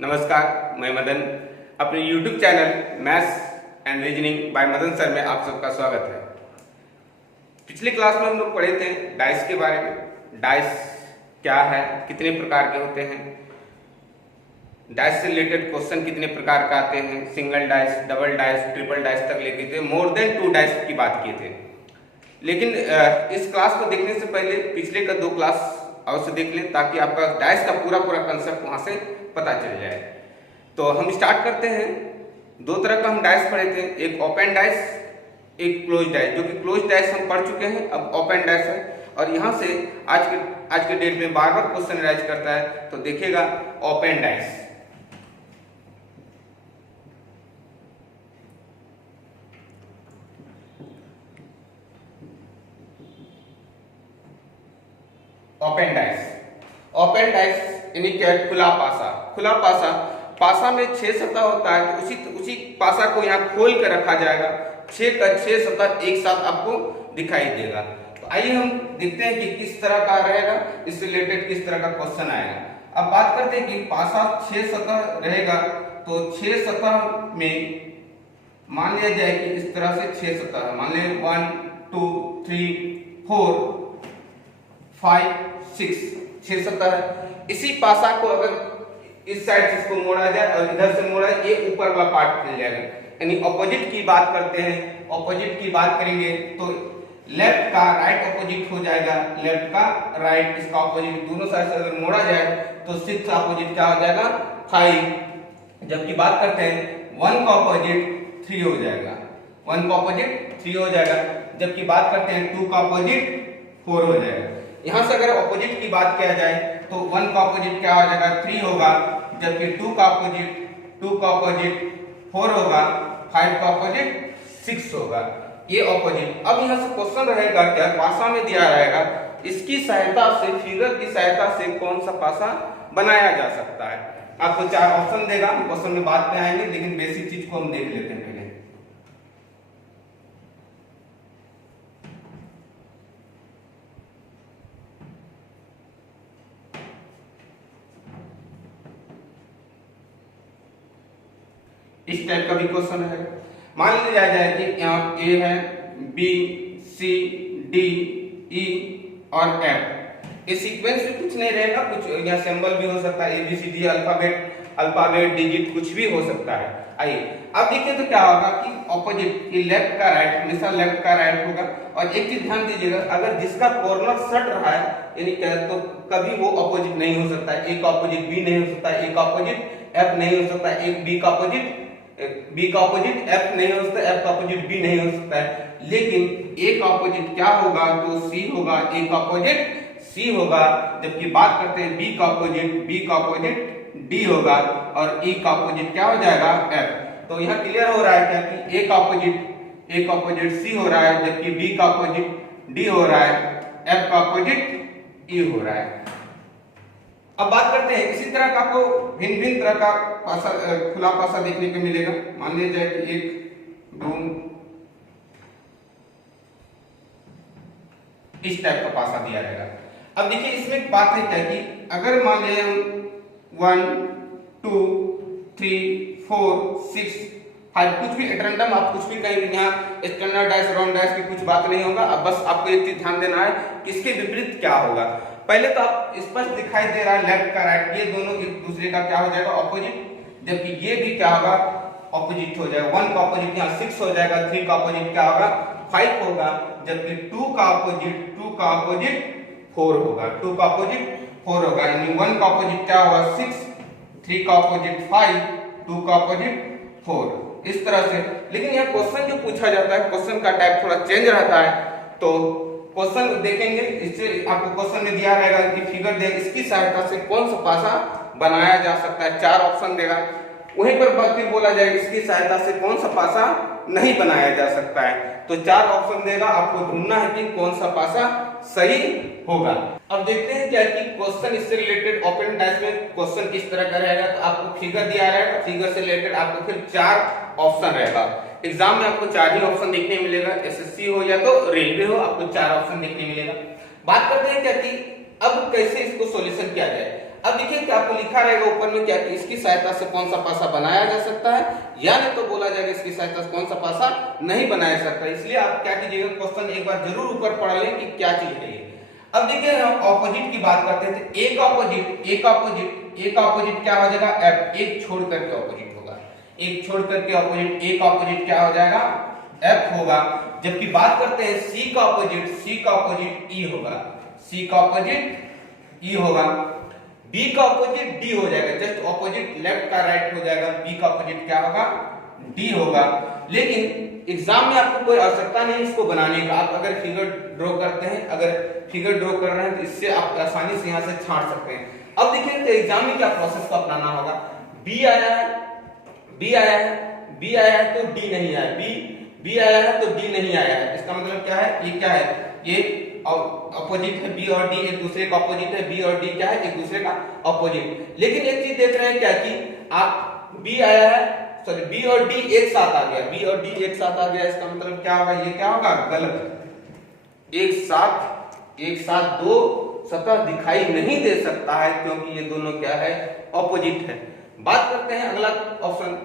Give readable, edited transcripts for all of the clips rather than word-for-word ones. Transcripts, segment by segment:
नमस्कार, मैं मदन। अपने YouTube channel maths and reasoning bye Madan sir में आप सबका स्वागत है। पिछले क्लास में हम लोग पढ़े थे डाइस के बारे में। डाइस क्या है, कितने प्रकार के होते हैं, डाइस से रिलेटेड क्वेश्चन कितने प्रकार के आते हैं, single dice, double dice, triple dice तक लेके थे, मोर देन 2 डाइस की बात किए थे। लेकिन इस क्लास को देखने से पहले पिछले का 2 क्लास अवश्य देख लें ताकि आपका डाइस का पूरा कंसेप्ट वहां से पता चल जाए। तो हम स्टार्ट करते हैं। 2 तरह का हम डाइस पढ़े थे, एक ओपन डाइस, एक क्लोज डाइस। जो कि क्लोज डाइस हम पढ़ चुके हैं, अब ओपन डाइस है। और यहाँ से आज के डेट में बार बार क्वेश्चन राइज करता है, तो देखिएगा open dice. Open dice, open dice यानी क्या, खुला पासा। खुला पासा, पासा में 6 सतह होता है, तो उसी पासा को यहाँ खोल कर रखा जाएगा। 6 का 6 सतह एक साथ आपको दिखाई देगा। तो आइए हम देखते हैं कि किस तरह का रहेगा, इससे रिलेटेड किस तरह का क्वेश्चन आएगा। अब बात करते हैं कि पासा 6 सतह रहेगा, तो 6 सतह में मान लिया जाए कि इस तरह से 6 सतह, मान ले 1 2 3 4 5 6 सतह है। इसी पासा को अगर इस साइड से इसको मोड़ा जाए और इधर से मोड़ा जाए, ये ऊपर वाला पार्ट मिल जाएगा। यानी ऑपोजिट की बात करते हैं, ऑपोजिट की बात करेंगे तो लेफ्ट का राइट ऑपोजिट हो जाएगा, लेफ्ट का राइट, इसका ऑपोजिट दोनों साइड से अगर मोड़ा जाए तो 6 ऑपोजिट क्या हो जाएगा 5। जबकि बात करते हैं 1 का ऑपोजिट 3 हो जाएगा, 1 का ऑपोजिट 3 हो जाएगा। जबकि बात करते हैं 2 का ऑपोजिट 4 हो जाएगा। यहां से अगर ऑपोजिट की बात किया जाए तो 1 का ऑपोजिट क्या हो जाएगा 3 होगा, जबकि 2 का ऑपोजिट 4 होगा, 5 का ऑपोजिट 6 होगा। ये ऑपोजिट। अब यहां से क्वेश्चन रहेगा क्या, पासा में दिया रहेगा, इसकी सहायता से, फिगर की सहायता से कौन सा पासा बनाया जा सकता है। आपको 4 ऑप्शन देगा, क्वेश्चन में बाद में आएंगे, लेकिन बेसिक चीज को हम देख लेते हैं पहले। इस टाइप का भी क्वेश्चन है। मान लिया जाए कि यहाँ ए है, बी सी डी ई और एफ। इस सीक्वेंस में कुछ नहीं रहेगा, कुछ यहाँ सिंबल भी हो सकता है, A B C D, alphabet digit कुछ भी हो सकता है। आइए अब देखिए तो क्या होगा कि ऑपोजिट, ये लेफ्ट का राइट, हमेशा लेफ्ट का राइट होगा। और एक चीज ध्यान दीजिएगा, अगर जिसका कॉर्नर सट रहा है यानी क्या, तो कभी वो ऑपोजिट नहीं हो सकता है। ए का ऑपोजिट बी नहीं हो सकता, ए का ऑपोजिट एफ नहीं हो सकता, एक बी का ऑपोजिट एफ नहीं हो सकता, एफ का ऑपोजिट बी नहीं हो सकता है। लेकिन ए का ऑपोजिट क्या होगा, तो सी होगा, ए का ऑपोजिट सी होगा। जबकि बात करते हैं बी का ऑपोजिट डी होगा और ई का ऑपोजिट क्या हो जाएगा एफ। तो यहाँ क्लियर हो रहा है क्या कि ए का ऑपोजिट सी हो रहा है, जबकि बी का ऑपोजिट डी हो रहा है, एफ का ऑपोजिट ई हो रहा है। अब बात करते हैं, इसी तरह का आपको भिन्न भिन्न तरह का पासा, खुला पासा देखने को मिलेगा। मान लिया जाए कि 1 2 इस टाइप का पासा दिया रहेगा। अब देखिए इसमें बात है क्या कि अगर मान लिया 1 2 3 4 6 5 कुछ भी एटरैंडम आप कुछ भी कहेंगे, यहाँ स्टैंडर्ड डाइस, राउंड डाइस की कुछ बात नहीं होगा। अब बस आपको एक चीज ध्यान देना है कि इसके विपरीत क्या होगा। पहले तो आप स्पष्ट दिखाई दे रहा है लेफ्ट का राइट, ये दोनों एक दूसरे का क्या हो जाएगा ऑपोजिट। जबकि ये भी क्या होगा ऑपोजिट हो जाएगा। 1 का ऑपोजिट यहाँ 6 हो जाएगा, 3 का ऑपोजिट क्या होगा 5 होगा, जबकि 2 का ऑपोजिट 4 होगा, 2 का ऑपोजिट 4 होगा। यानी 1 का ऑपोजिट क्या होगा 6, 3 का ऑपोजिट 5, 2 का ऑपोजिट 4, इस तरह से। लेकिन यहाँ क्वेश्चन जो पूछा जाता है, क्वेश्चन का टाइप थोड़ा चेंज रहता है। तो क्वेश्चन देखेंगे, इससे आपको क्वेश्चन में दिया रहेगा कि फिगर दे, इसकी सहायता से कौन सा पासा बनाया जा सकता है। 4 ऑप्शन देगा, वहीं पर फिर बोला जाएगा इसकी सहायता से कौन सा पासा नहीं बनाया जा सकता है। तो 4 ऑप्शन देगा, आपको ढूंढना है कि कौन सा पासा सही होगा। अब देखते हैं क्या कि क्वेश्चन इससे रिलेटेड ओपन डाइस में क्वेश्चन किस तरह का रहेगा। तो आपको फिगर दिया रहेगा, फिगर से रिलेटेड आपको फिर 4 ऑप्शन रहेगा। एग्जाम में आपको 4 ही ऑप्शन देखने मिलेगा, एसएससी हो या तो रेलवे हो, आपको 4 ऑप्शन देखने मिलेगा। बात करते हैं क्या कि अब कैसे इसको सॉल्यूशन किया जाए। अब देखिए क्या आपको लिखा रहेगा ऊपर में क्या कि इसकी सहायता से कौन सा पासा बनाया जा सकता है, या नहीं तो बोला जाएगा इसकी सहायता से कौन सा पासा नहीं बनाया सकता। इसलिए आप क्या कीजिएगा, क्वेश्चन एक बार जरूर ऊपर पढ़ लें कि क्या चीज है ये। अब देखिए हम ऑपोजिट की बात करते थे, एक ऑपोजिट क्या हो जाएगा, एफ, एक छोड़ करके ऑपोजिट होगा, एक छोड़ करके ऑपोजिट, एक ऑपोजिट क्या हो जाएगा, एफ होगा। जबकि बात करते हैं सी का ऑपोजिट ई होगा, सी का ऑपोजिट ई होगा, बी का ऑपोजिट डी हो जाएगा, जस्ट ऑपोजिट लेफ्ट का राइट हो जाएगा, बी का ऑपोजिट क्या होगा, डी होगा। लेकिन एग्जाम में आपको कोई आवश्यकता नहीं इसको बनाने का, आप अगर फिगर ड्रॉ करते हैं, अगर फिगर ड्रॉ कर रहे हैं तो इससे आप आसानी से यहां से छांट सकते हैं। अब देखिए तो एग्जाम में क्या प्रोसेस को अपनाना होगा, बी आया है तो डी नहीं आया, बी आया है तो डी नहीं आया है, इसका मतलब क्या है, ये क्या है, ये अपोजिट है, बी और डी एक दूसरे का अपोजिट है, बी और डी क्या है, एक दूसरे का अपोजिट। लेकिन एक चीज देख रहे हैं क्या कि आप बी आया है, सॉरी बी और डी एक साथ आ गया, बी और डी एक साथ आ गया, इसका मतलब क्या होगा, ये क्या होगा, गलत। एक साथ दो सतह दिखाई नहीं दे सकता है, क्योंकि ये दोनों क्या है, ऑपोजिट है। बात करते हैं अगला ऑप्शन,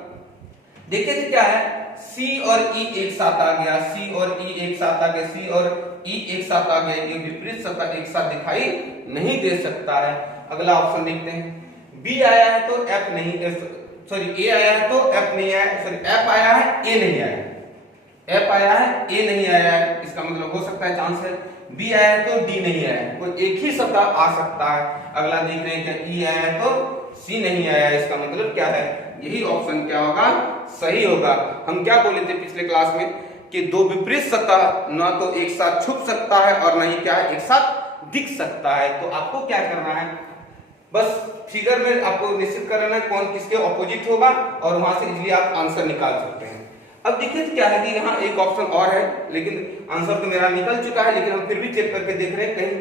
देखिए तो क्या है, C और E एक साथ आ गया, सी और ई एक साथ आ गया, ये विपरीत सतह एक साथ दिखाई नहीं दे सकता है। अगला ऑप्शन देखते हैं, B आया है तो F नहीं, सॉरी A आया है तो F नहीं आया, सॉरी F आया है A नहीं आया, F आया है A नहीं आया है, इसका मतलब हो सकता है चांस है B आया है तो D नहीं आया है, कोई एक ही सतह आ सकता है। अगला देख रहे हैं क्या, E आया है तो C नहीं आया, इसका मतलब क्या है, यही ऑप्शन क्या होगा, सही होगा। हम क्या बोले थे पिछले क्लास में कि दो विपरीत सतह ना तो एक साथ छुप सकता है और ना ही क्या है, एक साथ दिख सकता है। तो आपको क्या करना है, बस फिगर में आपको निश्चित करना है कौन किसके ऑपोजिट होगा और वहां से इजीली आप आंसर निकाल सकते हैं। अब देखिए क्या है कि यहाँ एक ऑप्शन और है, लेकिन आंसर तो मेरा निकल चुका है, लेकिन हम फिर भी चेक करके देख रहे हैं कहीं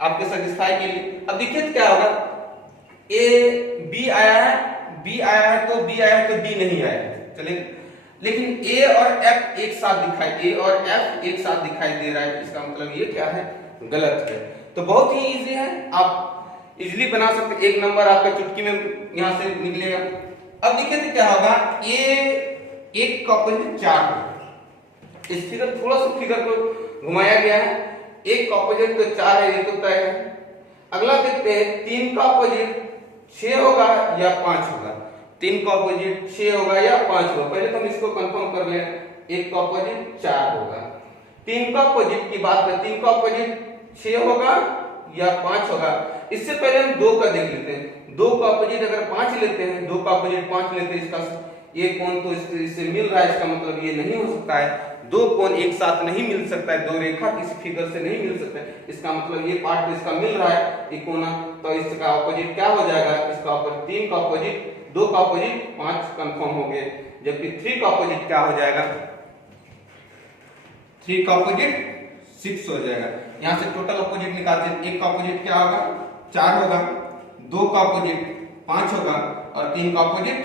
आपके सेटिस्फाई के लिए। अब देखिए क्या होगा, बी आया है तो डी नहीं आया है, चलिए, लेकिन ए और एफ एक साथ दिखाई दे रहा है, इसका मतलब ये क्या है, गलत है। तो बहुत ही इजी है, आप इजीली बना सकते, एक नंबर आपका चुटकी में यहां से निकलेगा। अब देखिए तो क्या होगा, एक का ऑपोजिट 4 है, इस फिगर थोड़ा सा फिगर को घुमाया गया है, एक का ऑपोजिट तो 4 है, ये तो तय है। अगला देखते हैं 3 का ऑपोजिट 6 होगा या 5 होगा, 3 का ऑपोजिट 6 होगा या 5 होगा, पहले तो हम इसको कंफर्म कर लें, एक का ऑपोजिट 4 होगा। 3 का ऑपोजिट की बात करें, 3 का ऑपोजिट 6 होगा या 5 होगा, इससे पहले हम 2 का देख लेते हैं, 2 का ऑपोजिट अगर 5 लेते हैं, 2 का ऑपोजिट 5 लेते हैं, इसका ये कोण तो इससे मिल रहा है, इसका मतलब ये नहीं हो सकता है, दो कोण एक साथ नहीं मिल सकता है, दो रेखा किसी फिगर से नहीं मिल सकता है, इसका मतलब ये पार्ट तो इसका मिल रहा है, ये कोना, तो इसका ऑपोजिट क्या हो जाएगा, इसका ऑपोजिट 3 का ऑपोजिट 2 का ऑपोजिट 5 कंफर्म हो गए, जबकि 3 का ऑपोजिट क्या हो जाएगा, 3 का ऑपोजिट 6 हो जाएगा। यहां से टोटल ऑपोजिट निकालते हैं, 1 का ऑपोजिट क्या होगा, 4 होगा, 2 का ऑपोजिट 5 होगा और 3 का ऑपोजिट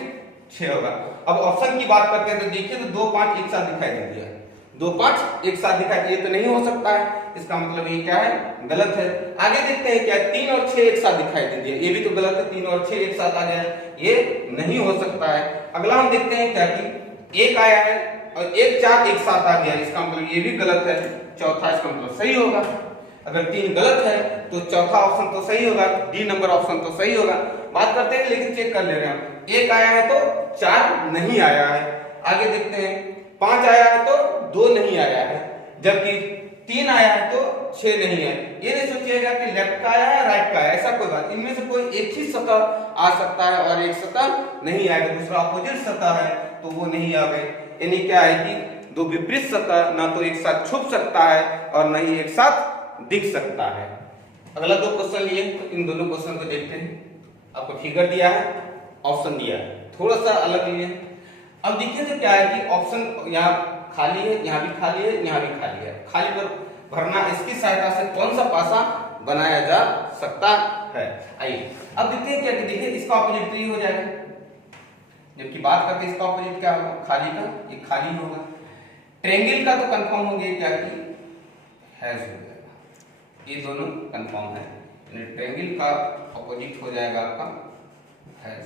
6 होगा। अब ऑप्शन की बात करते हैं तो देखिए तो 2 5 एक साथ दिखाई दे दिया, 2 5 एक साथ दिखाई, ये तो नहीं हो सकता है, इसका मतलब ये क्या है, गलत है। आगे देखते हैं क्या, 3 और 6 एक साथ दिखाई दे दिया, ये भी तो गलत है, 3 और 6 एक साथ आ जाए, ये नहीं हो सकता है। अगला हम देखते हैं क्या कि 1 आया है और 1 4 एक साथ आ गया, इसका मतलब ये भी गलत है, चौथा इसका मतलब सही होगा। अगर 3 गलत है तो चौथा ऑप्शन तो सही होगा, डी नंबर ऑप्शन तो सही होगा। बात करते हैं लेकिन चेक कर ले रहे हैं, 1 आया है तो 4 नहीं आया है। आगे देखते हैं 5 आया है तो 2 नहीं आया है, जबकि 3 आया है तो 6 नहीं है। ये नहीं सोचिएगा कि लेफ्ट का आया है राइट का आया, ऐसा कोई बात, इनमें से कोई एक ही सतह आ सकता है और एक सतह नहीं आएगा, दूसरा अपोजिट सतह है तो वो नहीं आ गए। यानी क्या है कि दो विपरीत सतह ना तो एक साथ छुप सकता है और न ही एक साथ दिख सकता है। अगला 2 क्वेश्चन लिए, तो इन दोनों क्वेश्चन को देखते हैं। आपको फिगर दिया है, ऑप्शन दिया है, थोड़ा सा अलग लिए। अब देखिए तो क्या है कि ऑप्शन यहाँ खाली है, यहाँ भी खाली है, यहाँ भी खाली है, खाली पर भरना, इसकी सहायता से कौन सा पासा बनाया जा सकता है। आइए अब देखते हैं क्या, देखिए इसका ऑपोजिट तो ये हो जाएगा, जबकि बात करते हैं इसका ऑपोजिट क्या होगा, खाली का, ये खाली होगा। ट्रायंगल का तो कंफर्म हो गया क्या कि हैज हो जाएगा, ये दोनों कंफर्म है, ट्रायंगल का ऑपोजिट हो जाएगा आपका हैज।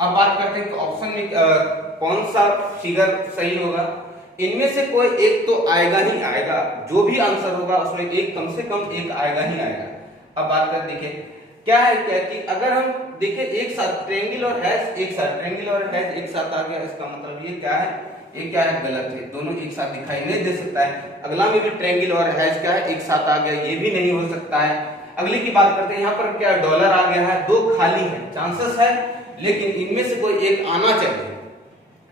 अब बात करते हैं कि ऑप्शन में कौन सा फिगर सही होगा। इनमें से कोई एक तो आएगा ही आएगा, जो भी आंसर होगा उसमें एक कम से कम एक आएगा ही आएगा। अब बात करते देखिए क्या है क्या कि अगर हम देखिए एक साथ ट्रायंगल और हैश एक साथ, ट्रायंगल और हैश एक साथ आ गया, इसका मतलब ये क्या है, ये क्या है, गलत है, दोनों एक साथ दिखाई नहीं दे सकता है। अगला में भी ट्रायंगल और हैश क्या है एक साथ आ गया, ये भी नहीं हो सकता है। अगली की बात करते हैं, यहाँ पर क्या डॉलर आ गया है, दो खाली है, चांसेस है, लेकिन इनमें से कोई एक आना चाहिए,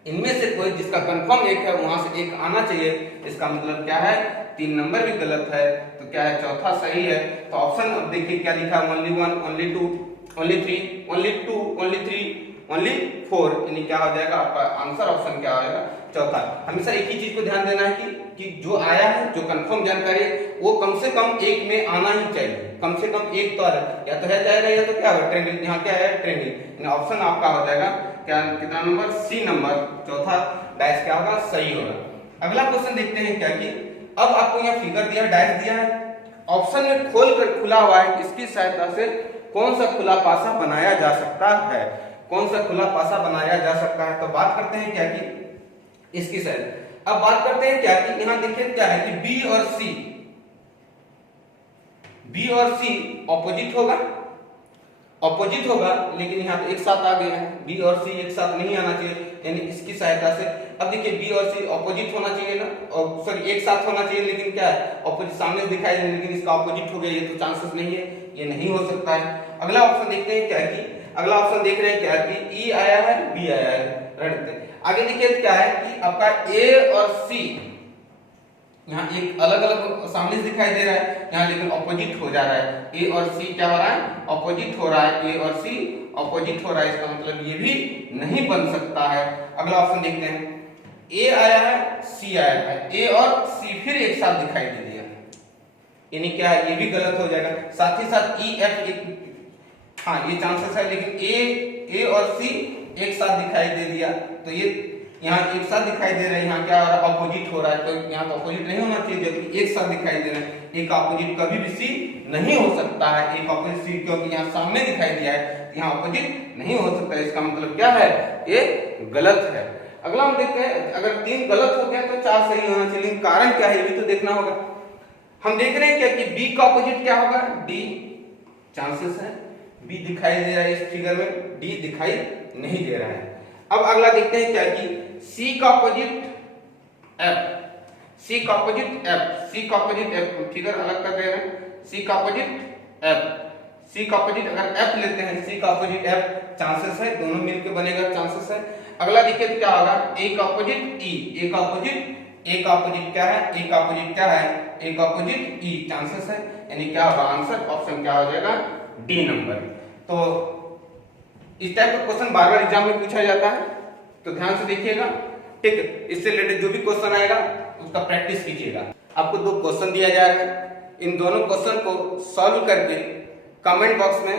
इनमें से कोई जिसका कंफर्म एक है वहां से एक आना चाहिए। इसका मतलब क्या है, 3 नंबर भी गलत है, तो क्या है चौथा सही है। तो ऑप्शन अब देखिए क्या लिखा है, only 1, only 2, only 3, only 2, only 3, only 4, यानी क्या हो जाएगा आपका आंसर ऑप्शन क्या हो जाएगा चौथा। हमेशा एक ही चीज को ध्यान देना है कि जो आया है, जो कंफर्म जानकारी है, वो कम से कम एक में आना ही चाहिए, कम से कम एक तो या तो है जाएगा या तो क्या होगा ट्रायंगल, यहाँ क्या है ट्रायंगल, ऑप्शन आपका हो जाएगा क्या, कितना नंबर, सी नंबर, चौथा डैश क्या होगा सही होगा। अगला क्वेश्चन देखते हैं क्या कि अब आपको यहाँ फिगर दिया, डैश दिया है, ऑप्शन में खोल कर खुला हुआ है, इसकी सहायता से कौन सा खुला पासा बनाया जा सकता है, कौन सा खुला पासा बनाया जा सकता है। तो बात करते हैं क्या कि इसकी सहायता, अब बात करते हैं क्या कि यहाँ देखिए क्या है कि बी और सी ऑपोजिट होगा, ऑपोजिट होगा, लेकिन यहाँ पे एक साथ आ गए हैं, बी और सी एक साथ नहीं आना चाहिए, यानी इसकी सहायता से अब देखिए बी और सी ऑपोजिट होना चाहिए ना, और सॉरी एक साथ होना चाहिए, लेकिन क्या है ऑपोजिट सामने दिखाई दे, लेकिन इसका ऑपोजिट हो गया, ये तो चांसेस नहीं है, ये नहीं हो सकता है। अगला ऑप्शन देखते हैं क्या कि अगला ऑप्शन देख रहे हैं क्या कि ई आया है, बी आया है, रटते आगे देखिए क्या है कि आपका ए और सी यहाँ एक अलग अलग सामने से दिखाई दे रहा है, यहाँ लेकिन ऑपोजिट हो जा रहा है, ए और सी क्या हो रहा है ऑपोजिट हो रहा है, ए और सी ऑपोजिट हो रहा है, इसका मतलब ये भी नहीं बन सकता है। अगला ऑप्शन देखते हैं, ए आया है, सी आया है, ए और सी फिर एक साथ दिखाई दे दिया, यानी क्या है ये भी गलत हो जाएगा। साथ ही साथ ई एफ एक, हाँ ये चांसेस है, लेकिन ए और सी एक साथ दिखाई दे दिया, तो ये यहाँ एक साथ दिखाई दे रहा है, यहाँ क्या हो रहा है ऑपोजिट हो रहा है, तो यहाँ तो ऑपोजिट नहीं होना चाहिए, जबकि एक साथ दिखाई दे रहा है, एक ऑपोजिट कभी भी सी नहीं हो सकता है, एक ऑपोजिट सी क्योंकि यहाँ सामने दिखाई दिया है, यहाँ ऑपोजिट नहीं हो सकता है, इसका मतलब क्या है ये गलत है। अगला हम देखते हैं, अगर 3 गलत हो गया तो 4 सही होना चाहिए, लेकिन कारण क्या है ये भी तो देखना होगा। हम देख रहे हैं क्या कि बी का ऑपोजिट क्या होगा, डी, चांसेस है, बी दिखाई दे रहा है इस फिगर में, डी दिखाई नहीं दे रहा है। अब अगला देखते हैं क्या कि सी का ऑपोजिट एफ, सी का ऑपोजिट एफ, सी का ऑपोजिट एफ, फिगर अलग कर दे रहे हैं, सी का ऑपोजिट एफ, सी का ऑपोजिट अगर एफ लेते हैं, सी का ऑपोजिट एफ, चांसेस है दोनों मिलकर बनेगा, चांसेस है। अगला देखिए क्या होगा, ए का ऑपोजिट ई, ए का ऑपोजिट, ए का ऑपोजिट क्या है, ए का ऑपोजिट क्या है, ए का ऑपोजिट ई, चांसेस है, यानी क्या होगा आंसर ऑप्शन क्या हो जाएगा डी नंबर। तो इस टाइप का क्वेश्चन बार बार एग्जाम में पूछा जाता है, तो ध्यान से देखिएगा, ठीक है। इससे रिलेटेड जो भी क्वेश्चन आएगा उसका प्रैक्टिस कीजिएगा। आपको 2 क्वेश्चन दिया जाएगा, इन दोनों क्वेश्चन को सॉल्व करके कमेंट बॉक्स में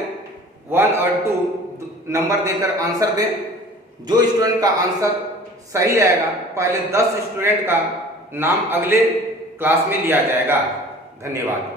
1 और 2 नंबर देकर आंसर दें। जो स्टूडेंट का आंसर सही आएगा, पहले 10 स्टूडेंट का नाम अगले क्लास में लिया जाएगा। धन्यवाद।